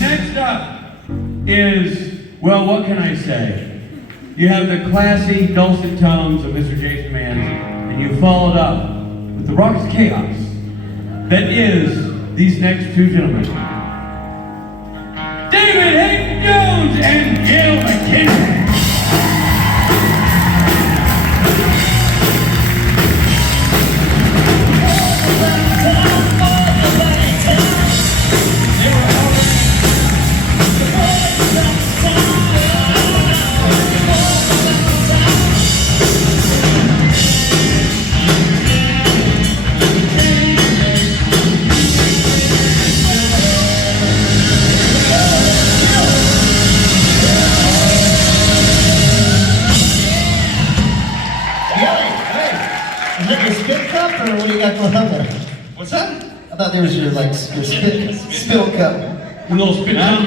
Next up is, well, what can I say? You have the classy, dulcet tones of Mr. Jason Mann, and you followed up with the raucous chaos that is these next two gentlemen. David Hadyn-Jones and McKinney. Or what do you got going on there? What's that? I thought there was your your spill cup. A little spit tongue.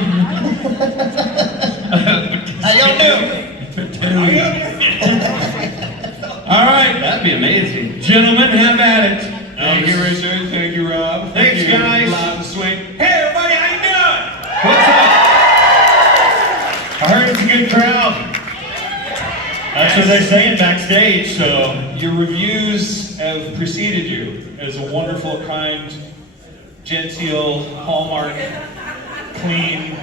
How y'all doing? All right. That'd be amazing. Gentlemen, have at it. Thank you, Richard. Thank you, Rob. Thanks, guys. Live to swing. Hey, everybody, how you doing? What's up? I heard it's a good crowd. That's what they're saying backstage, so. Your reviews have preceded you as a wonderful, kind, genteel, hallmark, clean,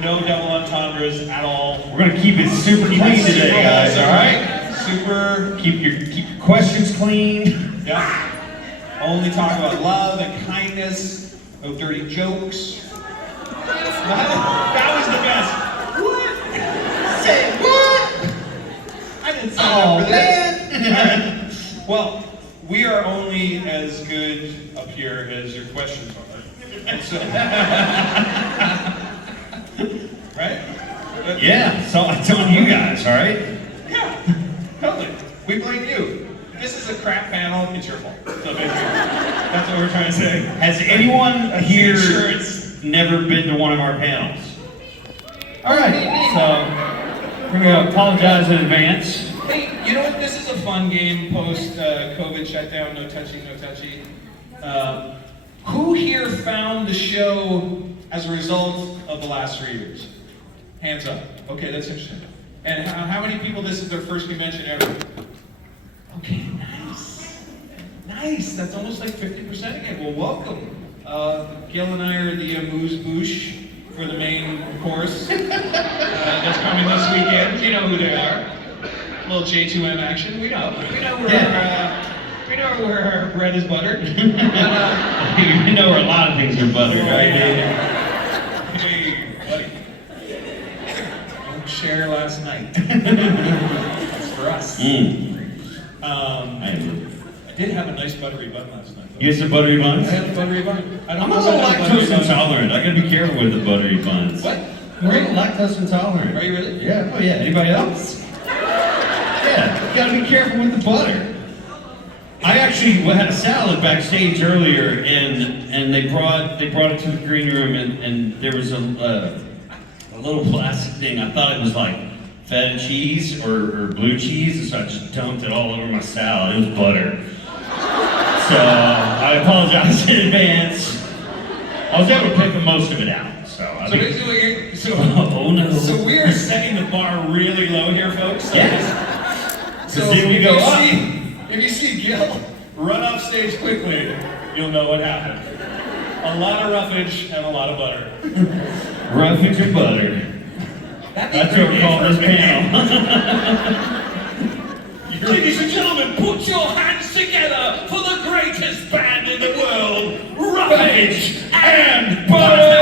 no double entendres at all. We're gonna keep it super clean today, guys, all right? Super. Keep your questions clean. Yeah. Only talk about love and kindness, no dirty jokes. That was the best. What? Say what? I didn't sign up for this. Well, we are only as good up here as your questions are. And so, right? Yeah, so it's on you guys, all right? Yeah, totally. We blame you. This is a crap panel, it's your fault. So basically, that's what we're trying to say. Has anyone here Insurance. never been to one of our panels? All right, so we're gonna apologize in advance. Hey, you know what? This is a fun game post COVID shutdown. No touchy, no touchy. Who here found the show as a result of the last 3 years? Hands up. Okay, that's interesting. And how many people this is their first convention ever? Okay, nice. Nice. That's almost like 50% again. Well, welcome. Gail and I are the amuse-bouche for the main course that's coming this weekend. You know who they are. A little J2M action. We know where our bread is buttered. You know where a lot of things are buttered, right? Hey, buddy. Don't share last night. That's for us. I did have a nice buttery bun last night. You had some buttery buns? I had a buttery bun. I'm a little lactose intolerant. I gotta be careful with the buttery buns. What? I'm a little lactose intolerant. Are you really? Yeah. Oh yeah. Anybody else? Yeah. You gotta be careful with the butter. I actually had a salad backstage earlier, and they brought it to the green room, and there was a little plastic thing. I thought it was like feta cheese or blue cheese, and so I just dumped it all over my salad. It was butter. So I apologize in advance. I was able to pick most of it out. So Basically, oh no. So we are setting the bar really low here, folks. Yes. So then we go up. If you see Gil run off stage quickly, you'll know what happened. A lot of roughage and a lot of butter. Roughage and butter. That's what we call this panel. Ladies and gentlemen, put your hands together for the greatest band in the world, Roughage and Butter!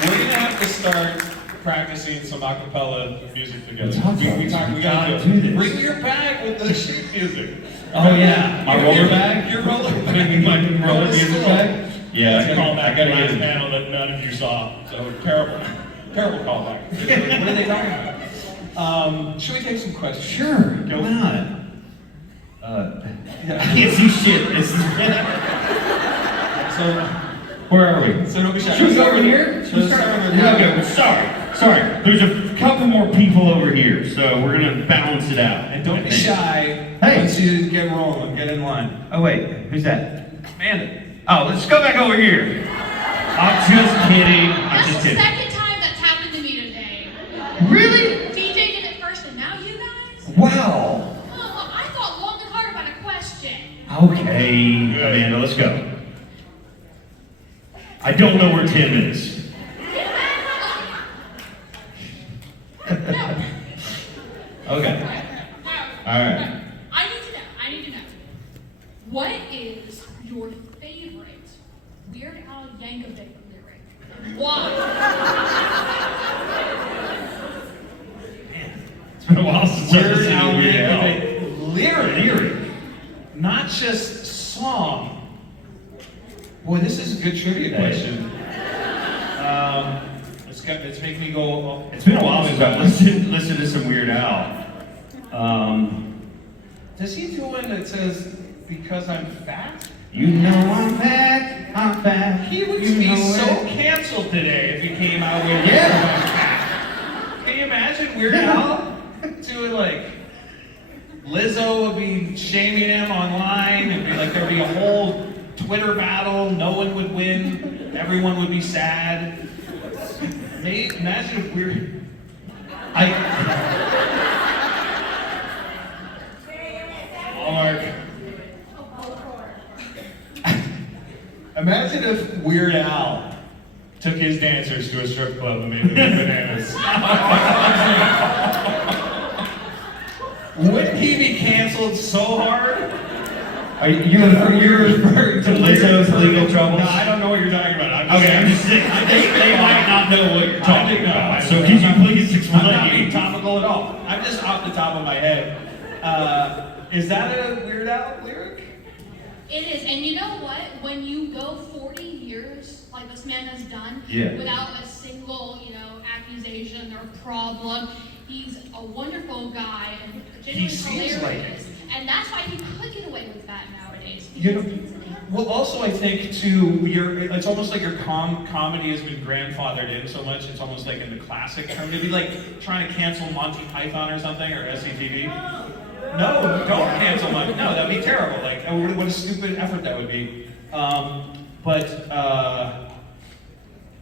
We're gonna have to start practicing some a cappella music together. We gotta do this. Bring your bag with the sheet music. Oh yeah, my roller bag? Your roller bag. My roller music bag? Yeah, That's a callback to the last get it. panel that none of you saw. So terrible callback. What are they talking about? Should we take some questions? Sure, why not? I can't see shit. So, where are we? so don't be shy. Should we go over here? Should we start over Yeah, here? okay, sorry. There's a couple more people over here, so we're gonna balance it out. And don't be shy. Hey. Once you get rolling, get in line. Oh wait, who's that? Amanda. Oh, let's go back over here. I'm just kidding. I'm That's just the kidding. second time that's happened to me today. Really? DJ did it first, and now you guys? Wow. Oh, well, I thought long and hard about a question. Okay, Amanda, let's go. I don't know where Tim is. No. Okay. All right. I need to know. What is your favorite Weird Al Yankovic lyric? And why? It's been a while since I've Weird seen Al Weird Al. Yankovic lyric, not just song. Boy, this is a good trivia question. It's making me go. It's been a while since I've listened to some Weird Al. Does he do one that says "Because I'm fat"? You know I'm fat, I'm fat. He would you be know so it. canceled today if he came out with Yeah. "Because I'm fat." Can you imagine Weird Al doing like Lizzo would be shaming him online? It'd be like there'd be a whole Twitter battle. No one would win. Everyone would be sad. Imagine if Weird. Mark. Imagine if Weird Al took his dancers to a strip club and made them eat bananas. Wouldn't he be canceled so hard? Are you're referring to Lizzo's legal troubles? No, I don't know what you're talking about. I'm just saying, they might not know what you're talking about. So can you please I'm not being explain? topical at all. I'm just off the top of my head. Is that a Weird Al lyric? It is, and you know what? When you go 40 years, like this man has done, Yeah. without a single, accusation or problem, he's a wonderful guy and genuinely seems like hilarious. And that's why he could get away with that nowadays. You know, because it's him. well, also I think too, it's almost like your comedy has been grandfathered in so much. It's almost like in the classic term. It'd be like trying to cancel Monty Python or something or SCTV. No, don't cancel Monty. No, that'd be terrible. Like, what a stupid effort that would be. But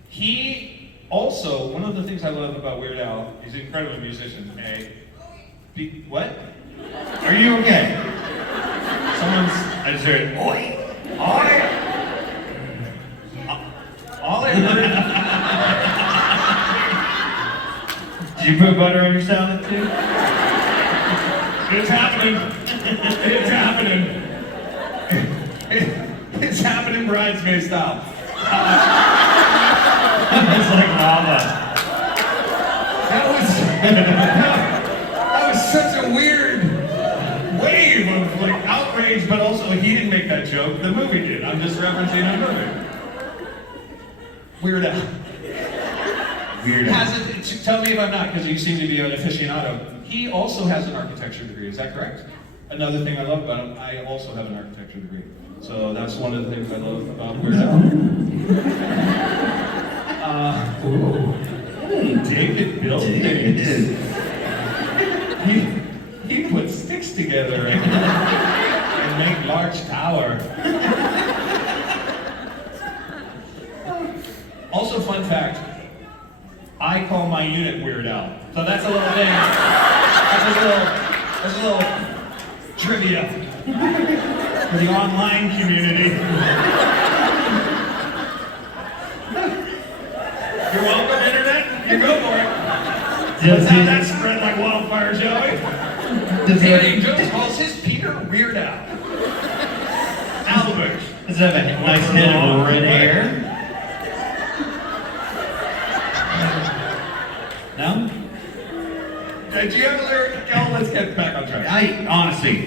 he also, one of the things I love about Weird Al, he's an incredible musician. What? Are you okay? Someone's. I just heard, oi, All I heard. Did you put butter on your salad too? It's happening. It's happening. It's happening bridesmaid style. It's like lava. That was such a weird wave of like outrage, but also he didn't make that joke. The movie did. I'm just referencing a movie. Weird Al. Weird Al. Tell me if I'm not, because you seem to be an aficionado. He also has an architecture degree, is that correct? Another thing I love about him, I also have an architecture degree. So that's one of the things I love about Weird Al. David built things. He put sticks together and make large tower. Also, fun fact, I call my unit Weird Al. So that's a little thing. That's a little trivia for the online community. You're welcome, Internet. You go for it. Let's have that spread like wildfire, shall we? Hadyn-Jones calls his Peter Weird Al. Albert. Does it have a nice head of red hair? No? Do you have a lyric? Oh, let's get back on track. Honestly,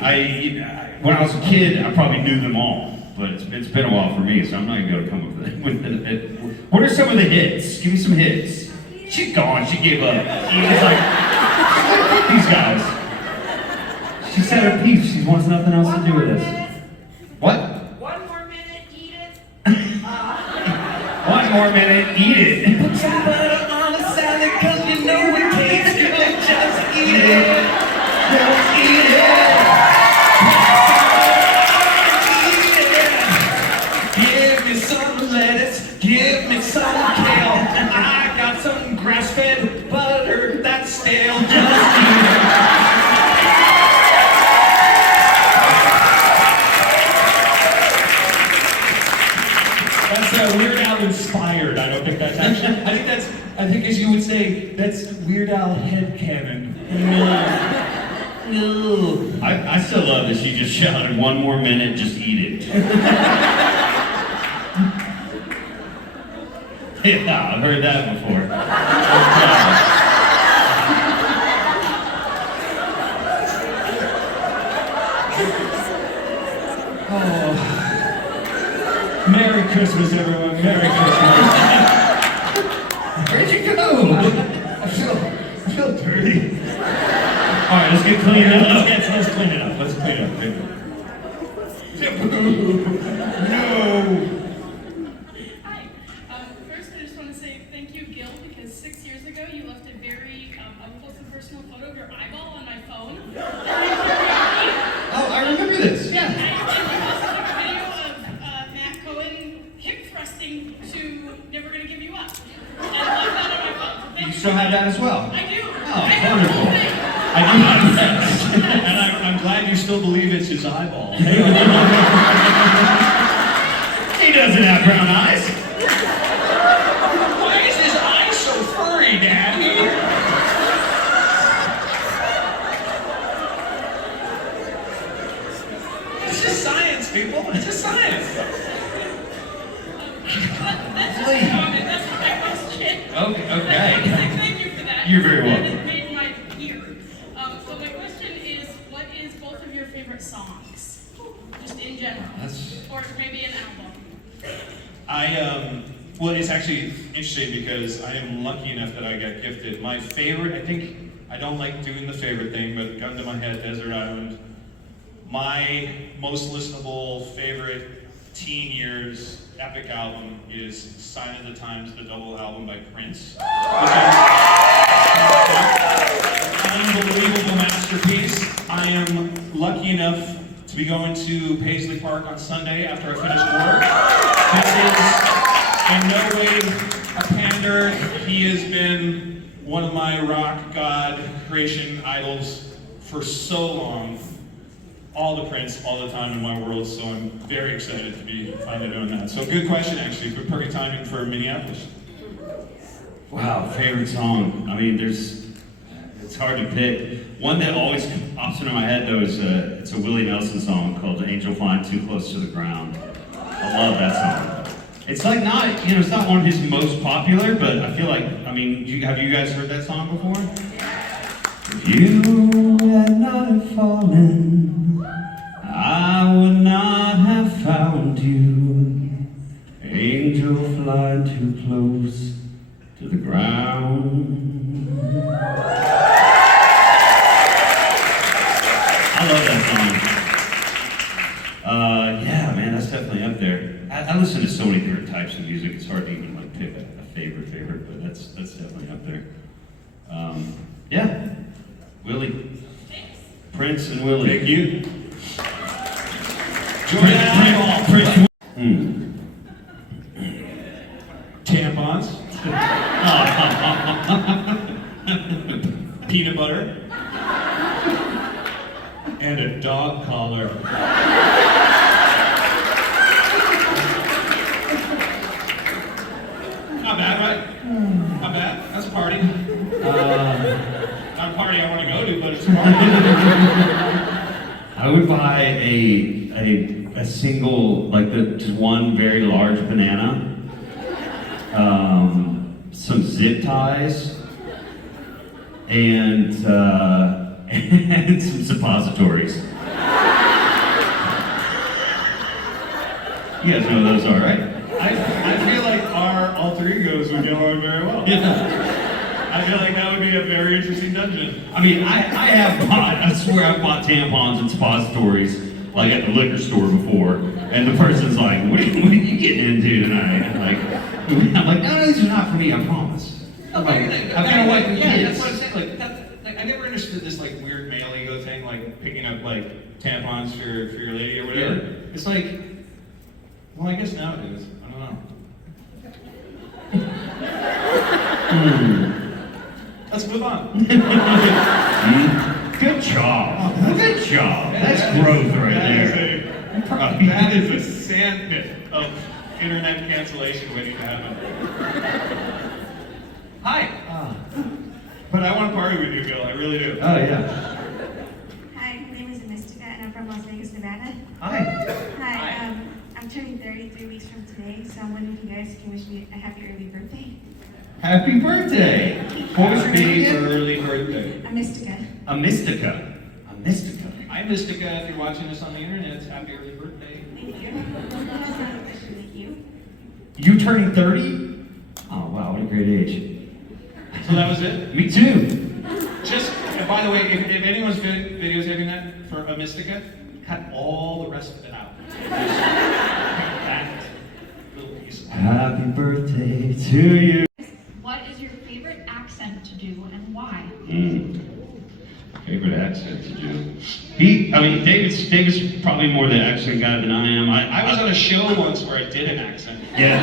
when I was a kid, I probably knew them all, but it's been a while for me, so I'm not even going to come up with it. What are some of the hits? Give me some hits. She's gone. She gave up. She was like, fuck these guys. She said her piece. She wants nothing else to do with this. What? 1 more minute, eat it. 1 more minute, eat it. Put some butter on the salad, cause you know it tastes good. Just eat it. Just eat it. Yeah. Give me some kale. I got some grass-fed butter that's stale. Just eat it. That's Weird Al inspired. I don't think that's actually. I think as you would say, that's Weird Al headcanon. No. I still love that she just shouted 1 more minute, just eat it. Yeah, I've heard that before. Oh. Merry Christmas, everyone. Merry Christmas. Where'd you go? I feel dirty. All right, let's get cleaned up. Let's clean it up. Let's clean it up. No. Hi. First, I just want to say thank you, Gil, because 6 years ago you left a very up-close and personal photo of your eyeball on my phone. Oh, I remember this. Yeah. And you also took a video of Matt Cohen hip thrusting to Never Gonna Give You Up. I love that on my phone. So thank You still have that as well. I do. Oh, I have the whole wonderful. thing. I do have that. And I'm glad you still believe it's his eyeball. He doesn't have brown eyes. Why is his eye so furry, Daddy? It's just science, people. It's just science. That's just a comment. That's not my question. Okay. Thank you for that. You're very welcome. It made my year. So my question is, what is both of your favorite songs? Just in general. Or maybe an album. Well, it's actually interesting because I am lucky enough that I got gifted. My favorite, I don't like doing the favorite thing, but gun to my head, Desert Island. My most listenable favorite teen years epic album is Sign of the Times, the double album by Prince. Unbelievable masterpiece. I am lucky enough to be going to Paisley Park on Sunday after I finish work. This is in no way a pander. He has been one of my rock god creation idols for so long. All the Prince, all the time in my world, so I'm very excited to be finally doing that. So good question, actually. Good perfect timing for Minneapolis. Wow, favorite song. I mean, it's hard to pick. One that always pops into my head though is it's a Willie Nelson song called "Angel Flying Too Close to the Ground." I love that song. It's like not, it's not one of his most popular, but I feel like, have you guys heard that song before? If you had not have fallen, I would not have found you. Angel flying too close to the ground. I love that song. Yeah, man, that's definitely up there. I listen to so many different types of music. It's hard to even like pick a favorite, but that's definitely up there. Yeah, Willie, Prince, and Willie. Thank you. Prince. Tampons. Peanut butter. And a dog collar. Not bad, right? Not bad. That's a party. Not a party I want to go to, but it's a party. I would buy a single, just one very large banana, some zip ties, and some suppositories. You guys know what those are, right? I feel like our alter egos would get along very well. Yeah. I feel like that would be a very interesting dungeon. I mean, I swear I've bought tampons and suppositories, like at the liquor store before, and the person's like, what are you getting into tonight? I'm like, no, these are not for me, I promise. I'm like, I've got a wife and kids. Yeah, that's what I'm saying. I never understood this weird male ego thing, picking up tampons for your lady or whatever. Yeah. It's like, well, I guess now it is. I don't know. Let's move on. Good job. Good job. That's growth right there. I'm proud of you. That is a sandpit of internet cancellation waiting to happen. Hi. But I want to party with you, Bill. I really do. Oh, yeah. Hi, my name is Mystica, and I'm from Las Vegas, Nevada. Hi. Hi, I'm turning 30 3 weeks from today, so I'm wondering if you guys can wish me a happy early birthday. Happy birthday. What was your name Happy again? early birthday. I'm Mystica. A Mystica. A Mystica. Hi, Mystica. If you're watching this on the internet, happy early birthday. Thank you. That's not a question, thank you. You turning 30? Oh, wow, what a great age. So that was it? Me too. Just, and by the way, if anyone's videotaping that for a Mystica, cut all the rest of it out. Just that little piece. Happy birthday to you. What is your favorite accent to do and why? Favorite accent to do? David's probably more the accent guy than I am. I was on a show once where I did an accent. Yeah.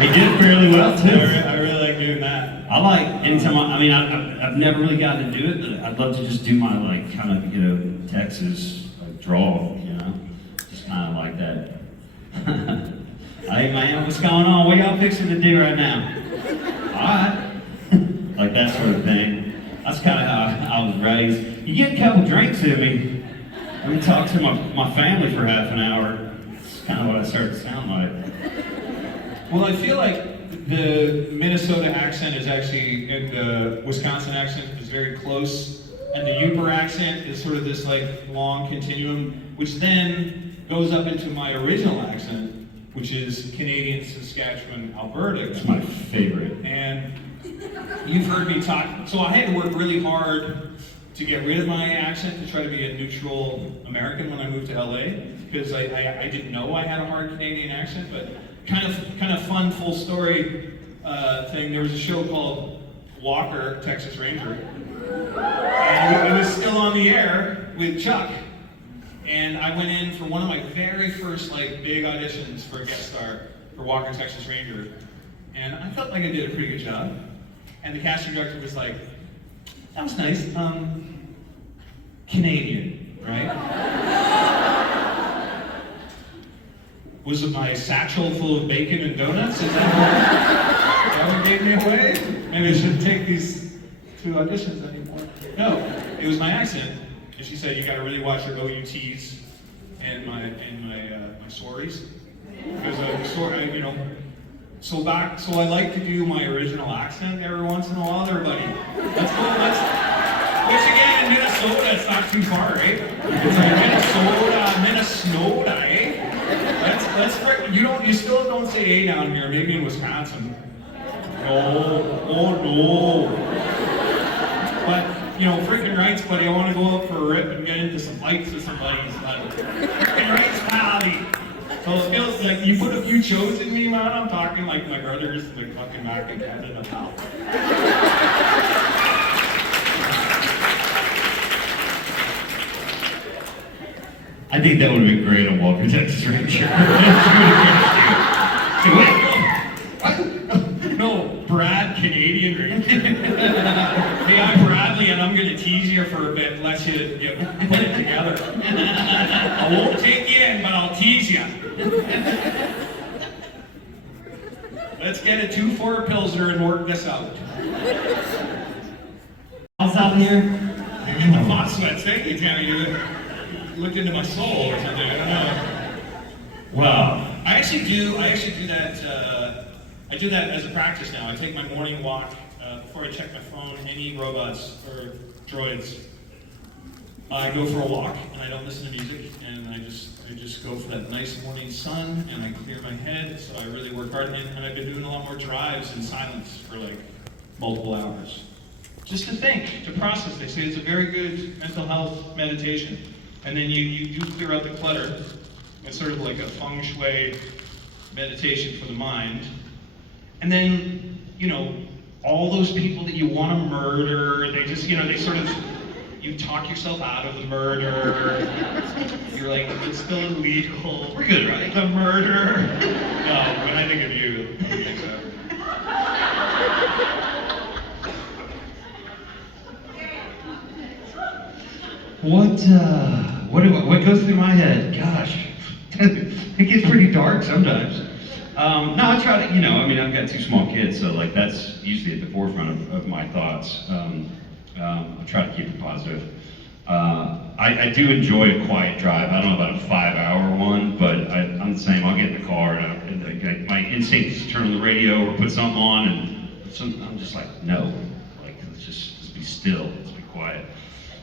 He did fairly well too. I really like doing that. I like anytime I've never really gotten to do it, but I'd love to just do my like kind of Texas like drawl, just kind of like that. Hey man, what's going on? What y'all fixing to do right now? All right, like that sort of thing. That's kind of how I was raised. You get a couple drinks in me, let me talk to my family for half an hour. That's kind of what I started to sound like. Well, I feel like the Minnesota accent is actually, and the Wisconsin accent is very close, and the Yooper accent is sort of this like long continuum, which then goes up into my original accent, which is Canadian, Saskatchewan, Alberta. It's my favorite. And you've heard me talk, so I had to work really hard to get rid of my accent to try to be a neutral American when I moved to LA, because I didn't know I had a hard Canadian accent, but kind of fun, full story thing. There was a show called Walker, Texas Ranger, and it was still on the air with Chuck. And I went in for one of my very first like big auditions for a guest star for Walker, Texas Ranger, and I felt like I did a pretty good job. And the casting director was like, "That was nice. Canadian, right?" Was it my satchel full of bacon and donuts? Is that what gave me away? Maybe I shouldn't take these 2 auditions anymore. No, it was my accent. And she said, "You got to really watch your OUTs and my sorries, because So I like to do my original accent every once in a while. Everybody, let's go. Which again, in Minnesota, it's not too far, right? It's like Minnesota, eh? You still don't say A down here. Maybe in Wisconsin. No, oh no. But freaking rights, buddy. I want to go out for a rip and get into some fights with somebody. Freaking rights, pally. So it feels like you put a few shows in me, man. I'm talking like my brothers, like fucking Mac and Cat in a pal. I think that would have been great on Walker, Texas Ranger. No, Brad, Canadian Ranger. Hey, I'm Bradley, and I'm gonna tease you for a bit, let you put it together. I won't take you in, but I'll tease you. Let's get a 2-4 Pilsner and work this out. How's out here? I'm hot sweats, thank you, Tammy. You looked into my soul or something, I don't know. Wow. I actually do that, I do that as a practice now. I take my morning walk before I check my phone, any robots or droids. I go for a walk and I don't listen to music, and I just go for that nice morning sun, and I clear my head, so I really work hard, and I've been doing a lot more drives in silence for like multiple hours. Just to think, to process. They say it's a very good mental health meditation. And then you clear out the clutter. It's sort of like a feng shui meditation for the mind. And then, all those people that you want to murder, they just, they sort of, you talk yourself out of the murder. You're like, it's still illegal. We're good, right? The murder. No, when I think of you, What goes through my head? Gosh, it gets pretty dark sometimes. No, I try to, I've got 2 small kids, so like that's usually at the forefront of my thoughts. I try to keep it positive. I do enjoy a quiet drive. I don't know about a 5-hour one, but I'm the same. I'll get in the car and my instinct is to turn on the radio or put something on, and I'm just like, no, like let's just be still, let's be quiet.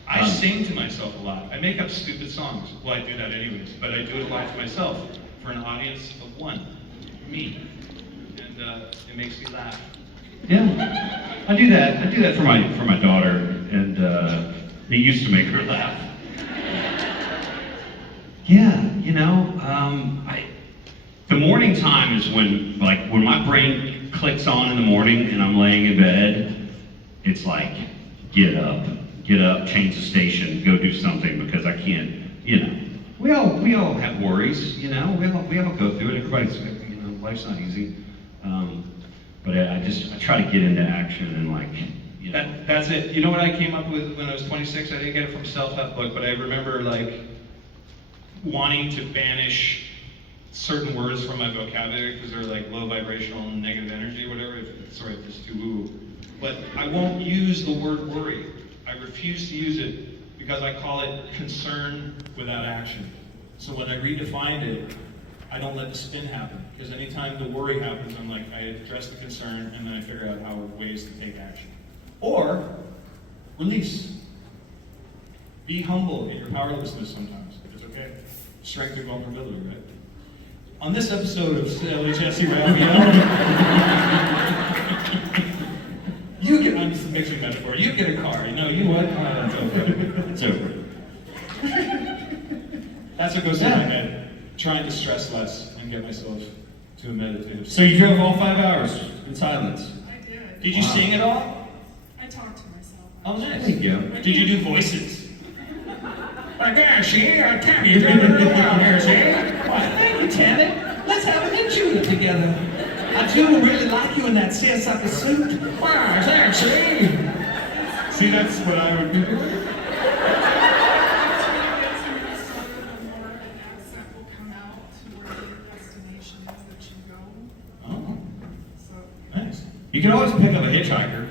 I sing to myself a lot. I make up stupid songs. Well, I do that anyways, but I do it a lot to myself for an audience of 1, me, and it makes me laugh. Yeah, I do that for my daughter, and it used to make her laugh. Yeah, the morning time is when my brain clicks on in the morning and I'm laying in bed. It's like, get up, change the station, go do something, because I can't. We all have worries. We all go through it. Everybody's, life's not easy. But I try to get into action and That's it. You know what I came up with when I was 26? I didn't get it from a self-help book, but I remember wanting to banish certain words from my vocabulary because they're like low vibrational and negative energy or whatever. Sorry if it's too woo. But I won't use the word worry. I refuse to use it because I call it concern without action. So when I redefined it, I don't let the spin happen, because anytime the worry happens, I'm like, I address the concern and then I figure out ways to take action. Or release. Be humble in your powerlessness sometimes. It's okay. Strength and vulnerability, right? On this episode of Silly Jesse Raphael, I'm just mixing metaphor. You get a car. You know what? It's over. It's over. That's what goes through my head. Trying to stress less and get myself to a meditative. So you drove all 5 hours in silence? I did. Did you sing at all? I talked to myself. Oh, nice. There you go. Did you do voices? Like, yeah, see, Tammy, you're doing real well here, see? Why, thank you, Tammy. Let's have a good Judah together. I do really like you in that seersucker suit. Wow, thanks, see? See, that's what I would be doing. You can always pick up a hitchhiker,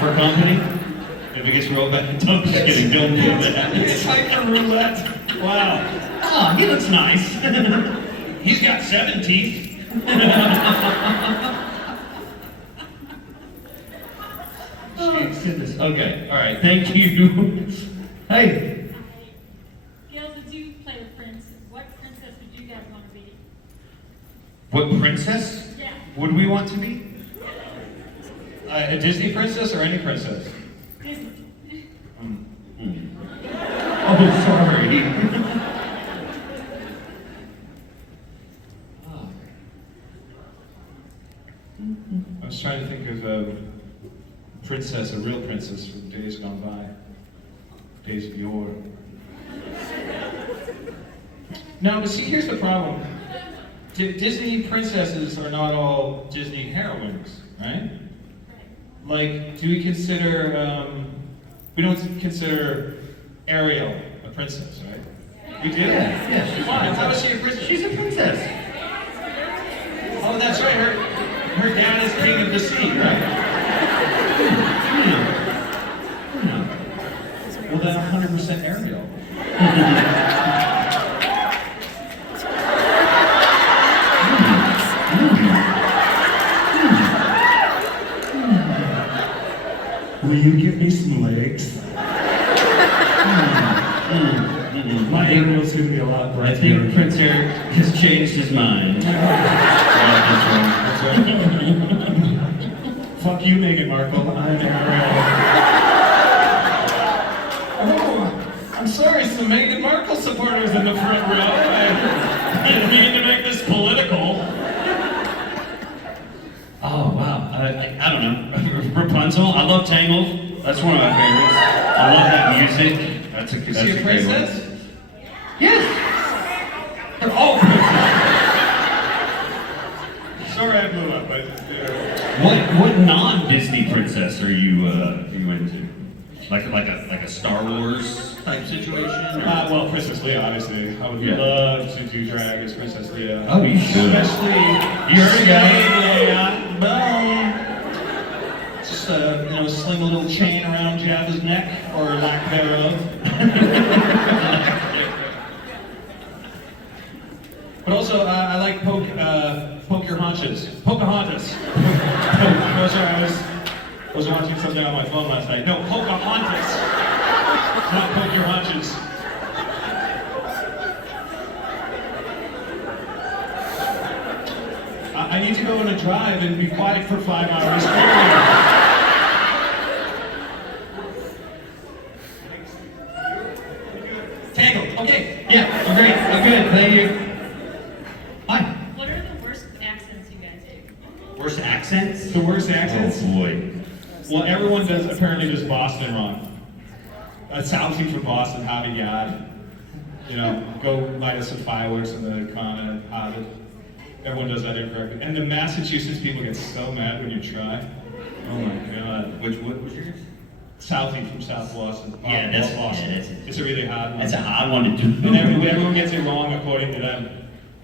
for company. If it gets real bad, don't just kidding, don't do that. Hitchhiker roulette. Wow. Oh, he looks nice. He's got 7 teeth. Oh, goodness. Okay, all right, thank you. Hey. Gail, did you play with princess? What princess would you guys want to be? What princess Yeah. would we want to be? A Disney princess or any princess? Disney. Oh, sorry. I was trying to think of a princess, a real princess from days gone by. Days of yore. Now, but see, here's the problem. Disney princesses are not all Disney heroines, right? Like, do we consider, we don't consider Ariel a princess, right? We do? Yeah, she's Why? How is she a princess? She's a princess. Oh, that's right. Her dad is king of the sea, right? Well, then 100% Ariel. Will you give me some legs? My Ariel's gonna be a lot I brighter. think Prince Eric has changed his mind. Fuck you, Meghan Markle. I'm Ariel. Oh, I'm sorry, some Meghan Markle supporters in the front row. I didn't mean to make this political. Oh, wow. I don't know. Rapunzel. I love Tangled. That's one of my favorites. I love that music. That's a Is she a great princess? one. Yes. They're all princesses. Sorry I blew up, but What non-Disney princess are you into? Like a Star Wars type situation? Well, Princess Leia, obviously. I would love to do drag as Princess Leia. Oh, you should. Especially, You already got it. Leia. Boom. Just, sling a little chain around Jabba's neck, or lack thereof. But also, I like poke your haunches. Pocahontas. Oh, sorry, I was watching something on my phone last night. No, Pocahontas. Not poke your haunches. I need to go on a drive and be quiet for 5 hours. Tangled. Okay. Yeah, great. Good, thank you. Hi. What are the worst accents you guys do? Worst accents? The worst accents? Oh boy. Well, everyone apparently does Boston wrong. Southie from Boston, howdy yad. Go light us some fireworks in the Kana, Hadyn. Everyone does that incorrectly. And the Massachusetts people get so mad when you try. Oh my god. What was yours? Southie from South Boston. Yeah, that's Boston. yeah, that's It's a really hard one. That's a hard one to do. And everyone gets it wrong according to them.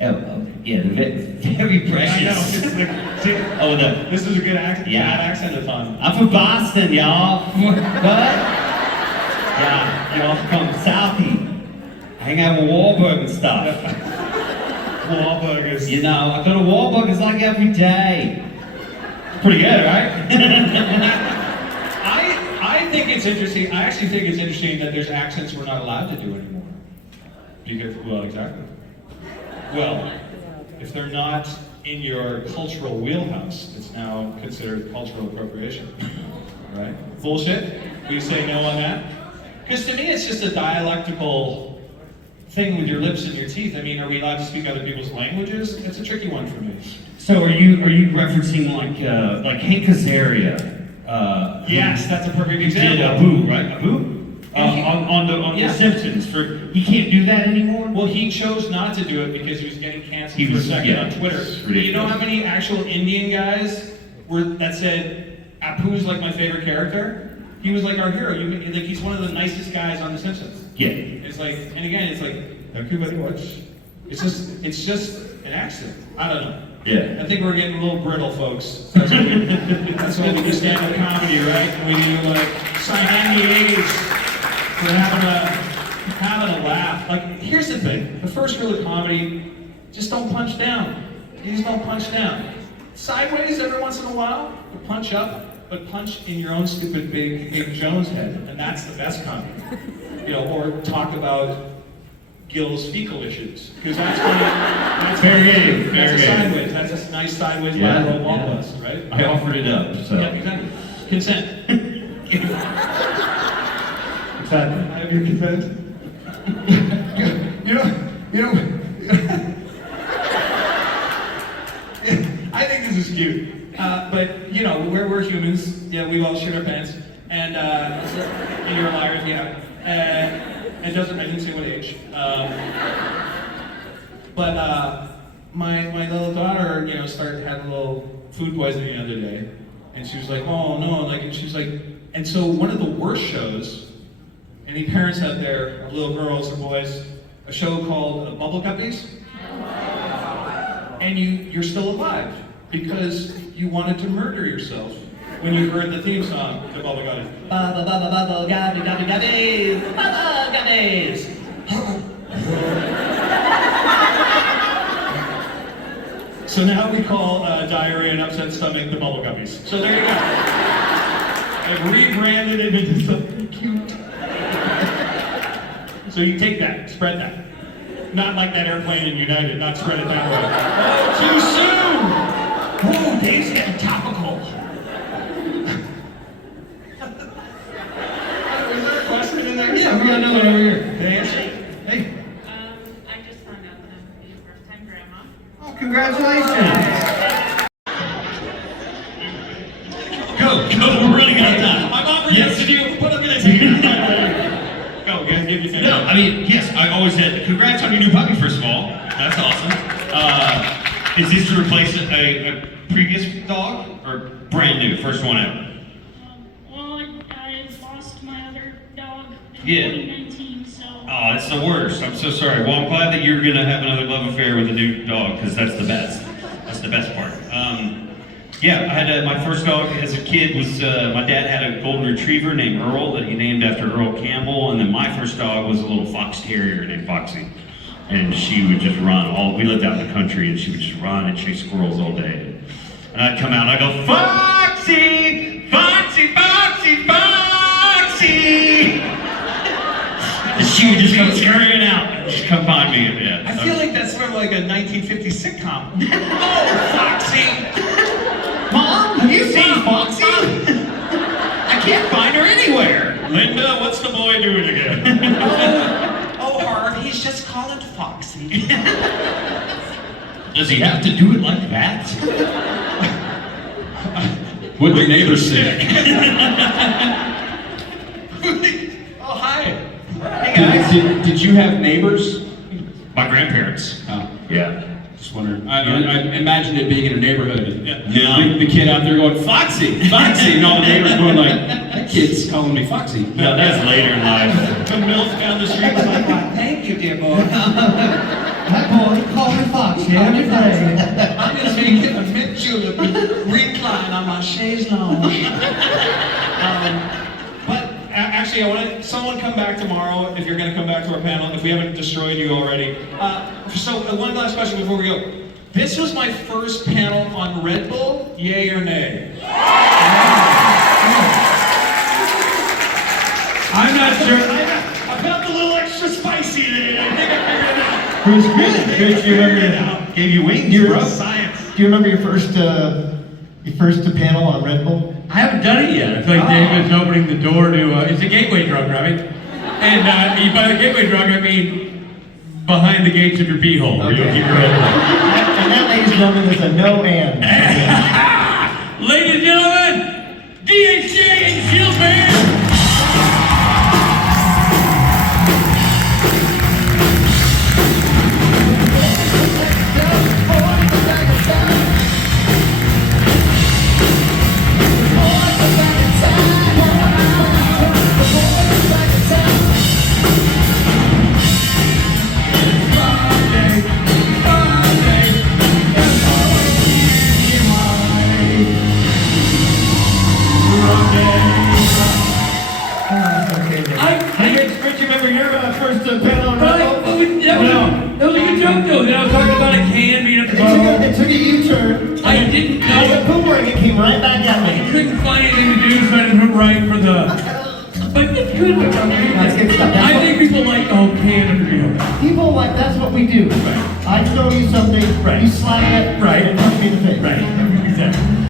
Oh, yeah, very precious. I know. It's like, see, Oh, this is a good accent. Yeah. Bad accent of fun. I'm from Boston, y'all. What? Yeah, y'all from Southie. I hang out with Wahlberg and stuff. Wahlburgers. I go to Wahlburgers like every day. Pretty good, right? I think it's interesting. I actually think it's interesting that there's accents we're not allowed to do anymore. Well, exactly. Well, if they're not in your cultural wheelhouse, it's now considered cultural appropriation. Right? Bullshit? We say no on that? Because to me, it's just a dialectical thing with your lips and your teeth. I mean, are we allowed to speak other people's languages? It's a tricky one for me. So are you referencing like Hank Azaria? Yes, that's a perfect He did example. Abu, right? Abu? On Yeah. The Simpsons. He can't do that anymore? Well, he chose not to do it because he was getting canceled He for a was- second yeah, on Twitter. it's Do you know ridiculous. how many actual Indian guys that said, Apu's like my favorite character? He was like our hero. He's one of the nicest guys on The Simpsons. Yeah. It's like, and again, it's like, thank you very much. It's just an accent. I don't know. Yeah. I think we're getting a little brittle, folks. That's what we do stand-up comedy, right? And we do sign NDAs. We're having a laugh. Like, here's the thing. The first rule of comedy, just don't punch down. You just don't punch down. Sideways every once in a while, but punch up, but punch in your own stupid big Jones head. And that's the best comedy. Or talk about Gil's fecal issues. Because that's funny. That's Fair game, fair That's a game. sideways. That's a nice sideways Yeah, lateral wall yeah. bust, right? I offered it up, so. Yeah, exactly. Consent. Exactly. I have your consent. I think this is cute. But we're humans. Yeah, we all shit our pants. And you're a liar, yeah. I didn't say what age. But my little daughter, had a little food poisoning the other day, and she was like, "Oh no!" And she's like, and so one of the worst shows. Any parents out there, of little girls or boys, a show called Bubble Guppies, and you're still alive because you wanted to murder yourself when you heard the theme song, the Bubble Guppies. Bubble Guppies, Bubble Guppies. So now we call diarrhea and upset stomach the Bubble Guppies. So there you go. I've rebranded it into something cute. So you take that, spread that. Not like that airplane in United, not spread it that way. Oh, too soon! Whoa, Dave's getting topical. Was there a question in there? Yeah, we got another one over here. Thanks. Hey. I just found out that I'm gonna be a first-time grandma. Oh, congratulations. Go, we're running out of time. I'm offering Yes. this to you, but I'm gonna take it. Go, guys, give you things. No, I mean, yes, I always said, congrats on your new puppy, first of all. That's awesome. Is this to replace a previous dog, or brand new, first one ever? Well, I lost my other Yeah. 2019, so. Oh, it's the worst. I'm so sorry. Well, I'm glad that you're gonna have another love affair with a new dog, because that's the best. That's the best part. Yeah, I had my first dog as a kid was, my dad had a golden retriever named Earl that he named after Earl Campbell, and then my first dog was a little fox terrier named Foxy. And she would just run. We lived out in the country, and she would just run and chase squirrels all day. And I'd come out and I'd go, Foxy! Foxy, Foxy, Foxy! And she would just come scurrying out and just come find me. Yeah. I feel like that's sort of like a 1950s sitcom. Oh, Foxy! Mom, have you seen Foxy? I can't find her anywhere. Linda, what's the boy doing again? Oh, Harv, he's just calling Foxy. Does he have to do it like that? What'd the neighbors say? Oh, hi. Hey, guys. Did you have neighbors? My grandparents. Oh, Yeah. just wondering. I imagined it being in a neighborhood. No. The kid out there going, Foxy, Foxy, and all the neighbors going like, that kid's calling me Foxy. No, that's later in life. The MILF down the street was like, Thank you, dear boy. That boy called me Foxy every day. I'm gonna make him a mint julep and recline on my chaise lounge. But actually, I want someone come back tomorrow if you're going to come back to our panel, if we haven't destroyed you already. So one last question before we go. This was my first panel on Red Bull, yay or nay? I'm not sure. I felt a little extra spicy there. I think I figured it out. It was good. Good, you remember gave you wings, You're- bro. Science. Do you remember your first panel on Red Bull? I haven't done it yet. I feel like David's opening the door to, it's a gateway drug, right? And by the gateway drug, I mean behind the gates of your beehole, where you'll keep your head. And that, ladies and gentlemen, is a no and. Ladies and gentlemen, DHJ and Gilbert! Rich, you remember your first panel on Red Bull? That was a good joke though. Then I was talking about a can being at the bottom. It took a U-turn. I didn't know. The boomerang, it came right back at I me. couldn't find anything to do, so I didn't right for the. But it's good. That's good stuff. I think people like the whole can of beer. People like, that's what we do. I throw you something, you slap it, and punch me in the face. Right. Exactly.